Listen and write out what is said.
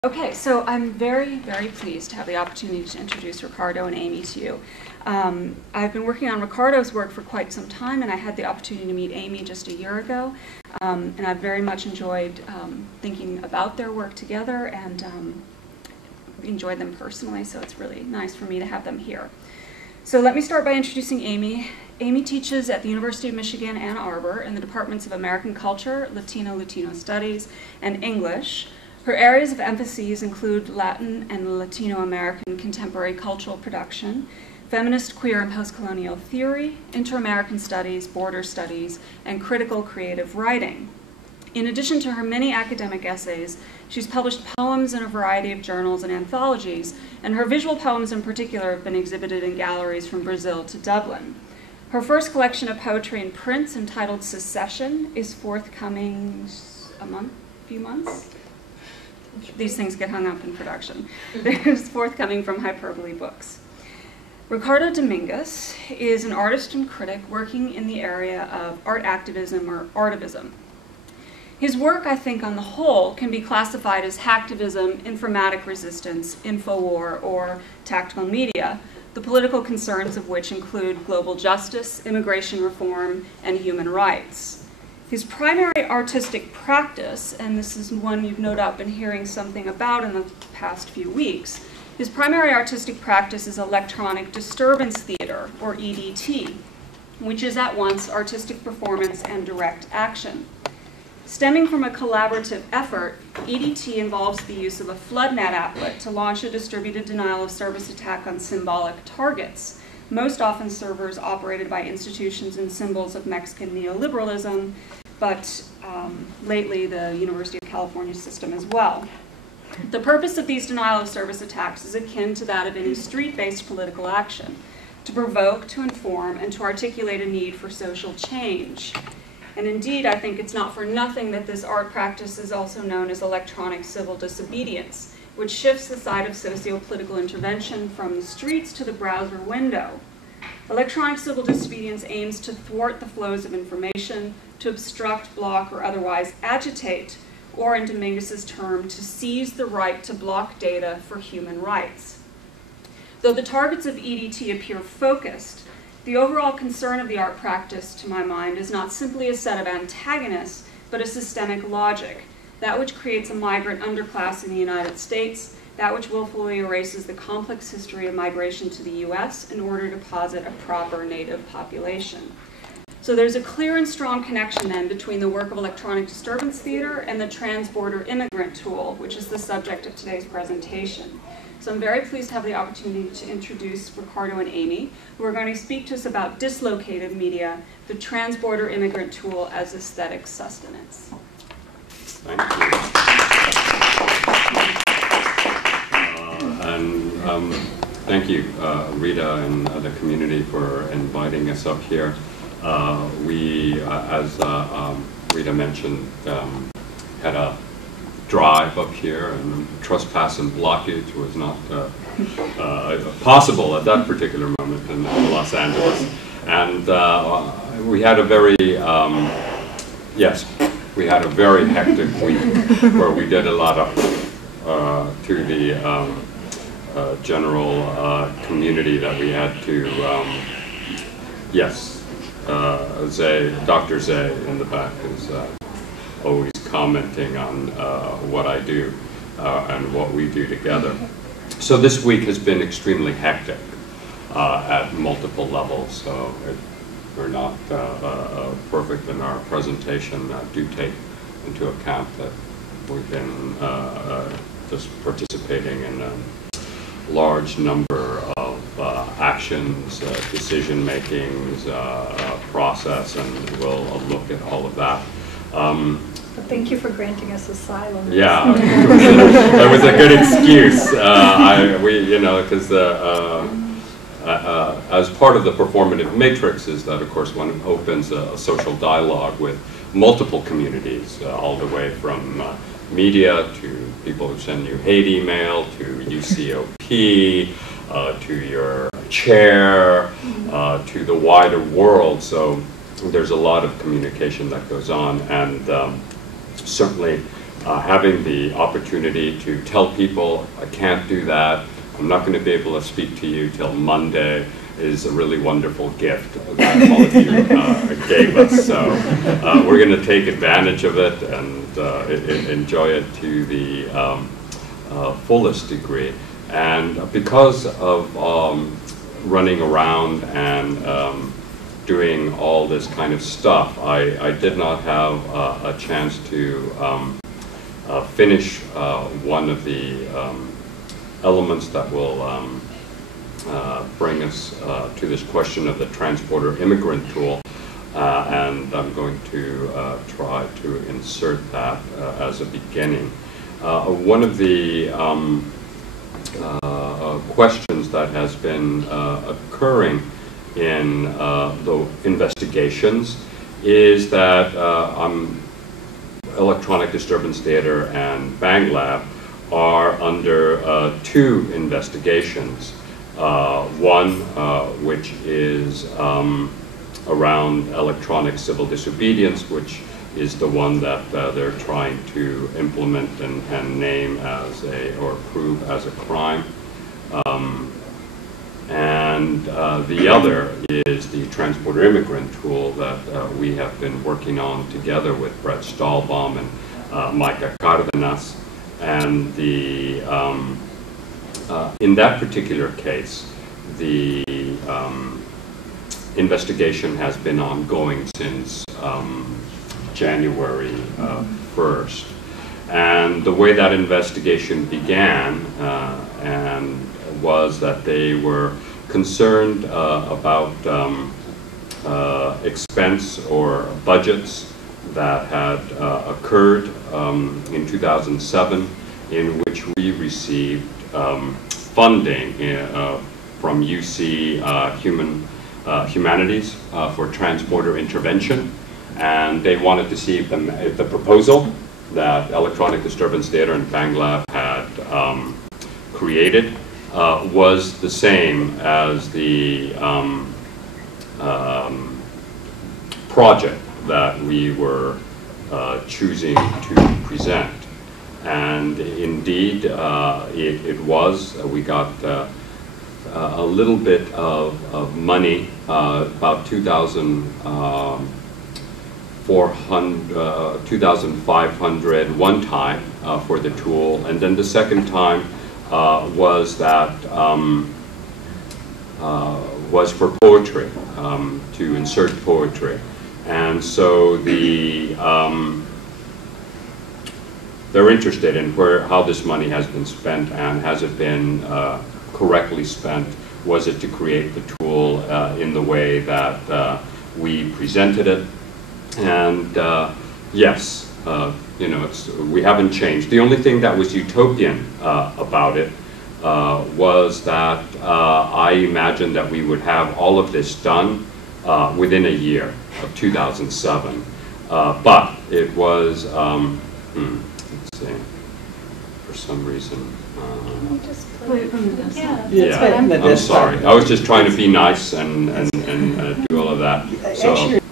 Okay, so I'm very, very pleased to have the opportunity to introduce Ricardo and Amy to you. I've been working on Ricardo's work for quite some time, and I had the opportunity to meet Amy just a year ago, and I've very much enjoyed thinking about their work together and enjoyed them personally, so it's really nice for me to have them here. So let me start by introducing Amy. Amy teaches at the University of Michigan, Ann Arbor, in the departments of American Culture, Latino Studies, and English. Her areas of emphasis include Latin and Latino American contemporary cultural production, feminist, queer, and post-colonial theory, inter-American studies, border studies, and critical creative writing. In addition to her many academic essays, she's published poems in a variety of journals and anthologies, and her visual poems in particular have been exhibited in galleries from Brazil to Dublin. Her first collection of poetry in prints, entitled Secession, is forthcoming few months? These things get hung up in production. It's forthcoming from Hyperbole Books. Ricardo Dominguez is an artist and critic working in the area of art activism or artivism. His work, I think, on the whole, can be classified as hacktivism, informatic resistance, infowar, or tactical media, the political concerns of which include global justice, immigration reform, and human rights. His primary artistic practice, and this is one you've no doubt been hearing something about in the past few weeks, his primary artistic practice is electronic disturbance theater, or EDT, which is at once artistic performance and direct action. Stemming from a collaborative effort, EDT involves the use of a floodnet applet to launch a distributed denial of service attack on symbolic targets, most often servers operated by institutions and symbols of Mexican neoliberalism, but lately the University of California system as well. The purpose of these denial of service attacks is akin to that of any street-based political action, to provoke, to inform, and to articulate a need for social change. And indeed, I think it's not for nothing that this art practice is also known as electronic civil disobedience, which shifts the side of socio-political intervention from the streets to the browser window. Electronic civil disobedience aims to thwart the flows of information, to obstruct, block, or otherwise agitate, or in Dominguez's term, to seize the right to block data for human rights. Though the targets of EDT appear focused, the overall concern of the art practice, to my mind, is not simply a set of antagonists, but a systemic logic, that which creates a migrant underclass in the United States, that which willfully erases the complex history of migration to the US in order to posit a proper native population. So there's a clear and strong connection then between the work of electronic disturbance theater and the Transborder Immigrant Tool, which is the subject of today's presentation. So I'm very pleased to have the opportunity to introduce Ricardo and Amy, who are going to speak to us about Dislocative media, the Transborder Immigrant Tool as aesthetic sustenance. Thank you. Thank you, Rita and the community for inviting us up here. We, as Rita mentioned, had a drive up here, and trespass and blockage was not possible at that particular moment in Los Angeles. And we had a very, we had a very hectic week where we did a lot of, to the general community that we had to, Dr. Zay in the back is always commenting on what I do and what we do together. So this week has been extremely hectic at multiple levels, so we're not perfect in our presentation. Do take into account that we've been just participating in a large number of actions, decision-makings, process, and we'll look at all of that. But thank you for granting us asylum. Yeah, that was a good excuse. Because as part of the performative matrix is that, of course, one opens a social dialogue with multiple communities, all the way from media to people who send you hate email, to UCOP, to your chair, to the wider world. So there's a lot of communication that goes on, and certainly having the opportunity to tell people, I can't do that, I'm not going to be able to speak to you till Monday, is a really wonderful gift that all of you gave us. So we're going to take advantage of it and enjoy it to the fullest degree. And because of running around and doing all this kind of stuff, I did not have a chance to finish one of the elements that will bring us to this question of the Transborder Immigrant Tool, and I'm going to try to insert that as a beginning. One of the questions that has been occurring in the investigations is that Electronic Disturbance Theater and Bang Lab are under two investigations. One which is around electronic civil disobedience, which is the one that they're trying to implement and name as or prove as a crime. And the other is the Transborder Immigrant Tool that we have been working on together with Brett Stahlbaum and Micah Cardenas. And the in that particular case, the investigation has been ongoing since January 1st. And the way that investigation began and was that they were concerned about expense or budgets that had occurred in 2007, in which we received funding from UC Humanities for transborder intervention, and they wanted to see if the proposal that Electronic Disturbance Theater and Bang Lab had created was the same as the project that we were choosing to present. And indeed, it was. We got a little bit of money, about $2,500 one time for the tool, and then the second time was that was for poetry, to insert poetry. And so they're interested in how this money has been spent, and has it been correctly spent? Was it to create the tool in the way that we presented it? And yes, you know, we haven't changed. The only thing that was utopian about it was that I imagined that we would have all of this done within a year of 2007. But it was, let's see, for some reason. Yeah, I'm sorry. I was just trying to be nice and do all of that. So